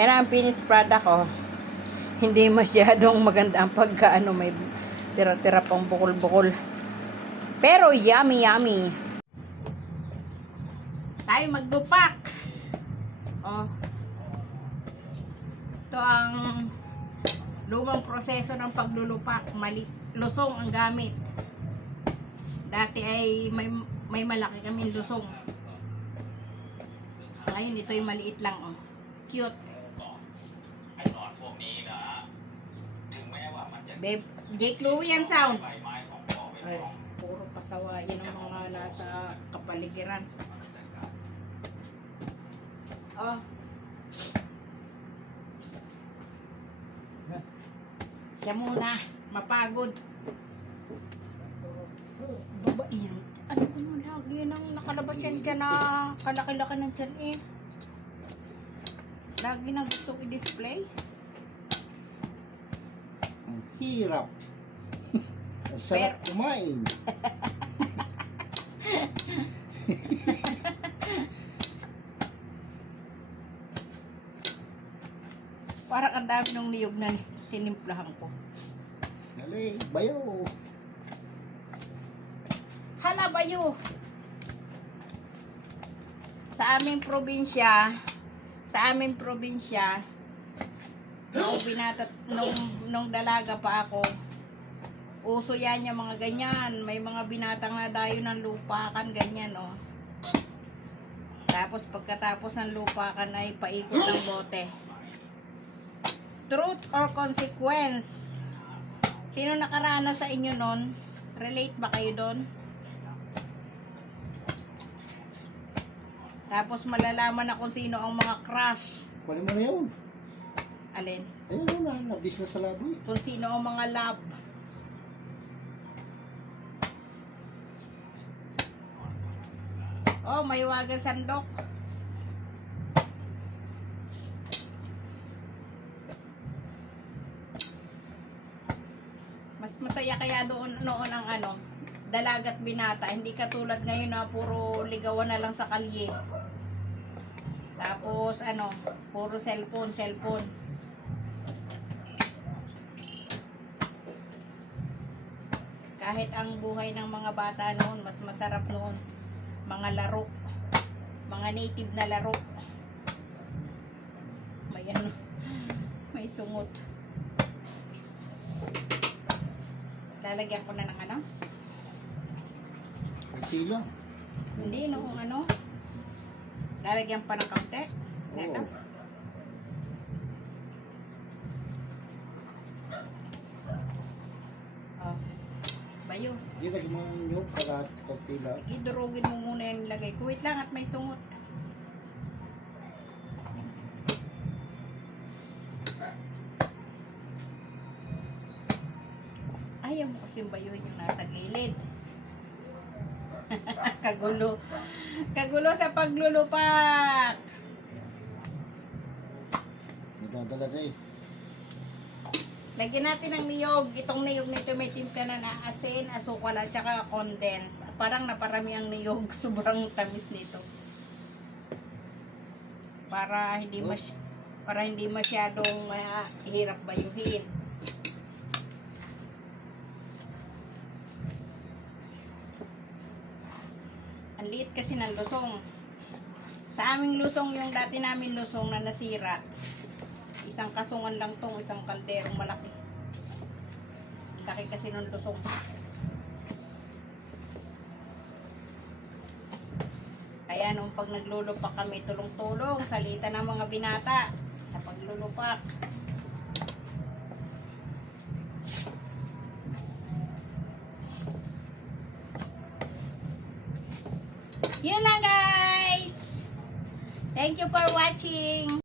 Ayan ang finished product ko. Hindi masyadong maganda ang pagkaano, may tira-tira pang bukol-bukol. Pero yummy yummy. Tayo magdupak. Oh. Ito ang lumang proseso ng paglulupak. Lusong ang gamit. Dati ay may malaki kaming lusong. Ngayon ito ay maliit lang, oh. Cute. Babe, Jake Louie yan sound. Ay, puro pasawa. Yan ang mga nasa kapaligiran. Oh. Siya muna. Mapagod. Babae. Ano ba mo lagi nang nakalabas yan dyan na kalaki-laki ng dyan eh. Lagi na gusto i-display. Ang hirap. Ang sarap kumain. Parang ang dami ng niyog na tinimplahan ko. Hali, bayo. Hala bayo. Sa aming probinsya, nung dalaga pa ako, uso yan yung mga ganyan. May mga binatang na dayo ng lupakan, ganyan, oh. Tapos pagkatapos ng lupakan ay paikot ng bote. Truth or consequence? Sino nakaranas sa inyo nun? Relate ba kayo doon? Tapos malalaman na kung sino ang mga crush. Kunin mo na yun. Alin? Ayun na, nabis na sa labi. Kung sino ang mga love. Oh, may wagang sandok. Mas masaya kaya doon noon ang ano, dalagat binata, hindi katulad ngayon na puro ligawan na lang sa kalye. Tapos ano, puro cellphone. Kahit ang buhay ng mga bata noon, mas masarap noon. Mga laro, mga native na laro. May ano, may sungot. Lalagyan ko na ng ano? Sila. Hindi, noong ano? Lalagyan pa ng kaunti. Neto. Oh. Bayo. Hindi lagi mga inyo para tortilla. Idurugin mo muna yung nilagay ko. Wait lang at may sungot. Ayaw mo kasi bayuhin yung nasa gilid. Kagulo. Kagulo sa paglulupak. Nadadala na eh. Lagyan natin ng niyog. Itong niyog nito may timpla na asin, asukal at saka condense. Parang naparami ang niyog. Sobrang tamis nito. Para hindi masyadong hirap bayuhin. Ang liit kasi ng lusong. Sa aming lusong, yung dati namin lusong na nasira, isang kasungan lang tong, isang kalderong malaki. Laki kasi ng lusong. Kaya nung pag naglulupak kami, tulong-tulong, salita ng mga binata sa paglulupak. Yun lang guys. Thank you for watching.